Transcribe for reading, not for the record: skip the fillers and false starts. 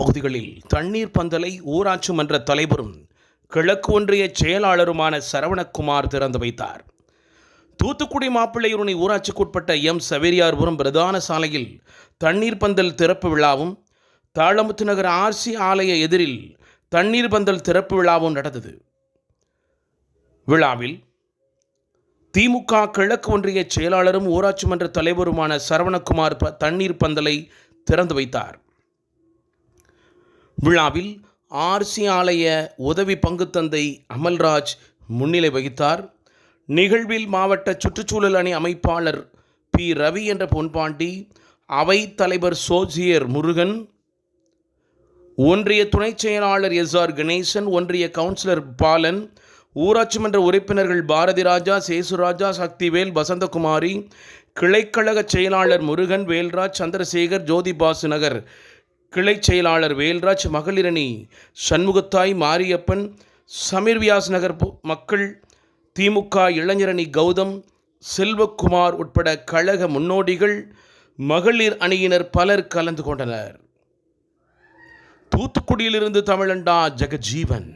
பகுதிகளில் தண்ணீர் பந்தலை ஊராட்சி மன்ற தலைவரும் கிழக்கு ஒன்றிய செயலாளருமான சரவணகுமார் திறந்து வைத்தார். தூத்துக்குடி மாப்பிள்ளையூரணி ஊராட்சிக்குட்பட்ட சவேரியார்புரம் பிரதான சாலையில் தண்ணீர் பந்தல் திறப்பு விழாவும், தாளமுத்து நகர் ஆர்சி ஆலய எதிரில் தண்ணீர் பந்தல் திறப்பு விழாவும் நடந்தது. விழாவில் திமுக கிழக்கு ஒன்றிய செயலாளரும் ஊராட்சி மன்ற தலைவருமான சரவணகுமார் தண்ணீர் பந்தலை திறந்து வைத்தார். விழாவில் ஆர்சி ஆலய உதவி பங்குத்தந்தை அமல்ராஜ் முன்னிலை வகித்தார். நிகழ்வில் மாவட்ட சுற்றுச்சூழல் அணி அமைப்பாளர் பி ரவி என்ற பொன்பாண்டி, அவை தலைவர் சோஜியர் முருகன், ஒன்றிய துணைச் செயலாளர் SR கணேசன், ஒன்றிய கவுன்சிலர் பாலன், ஊராட்சி மன்ற உறுப்பினர்கள் பாரதி ராஜா, சேசுராஜா, சக்திவேல், வசந்தகுமாரி, கிளைக்கழக செயலாளர் முருகன், வேல்ராஜ், சந்திரசேகர், ஜோதிபாசு நகர் கிளை செயலாளர் வேல்ராஜ், மகளிரணி சண்முகத்தாய், மாரியப்பன், சமீர்வியாஸ் நகர் மக்கள், திமுக இளைஞரணி கௌதம், செல்வக்குமார் உட்பட கழக முன்னோடிகள், மகளிர் அணியினர் பலர் கலந்து கொண்டனர். தூத்துக்குடியிலிருந்து தமிழண்டா ஜெகஜீவன்.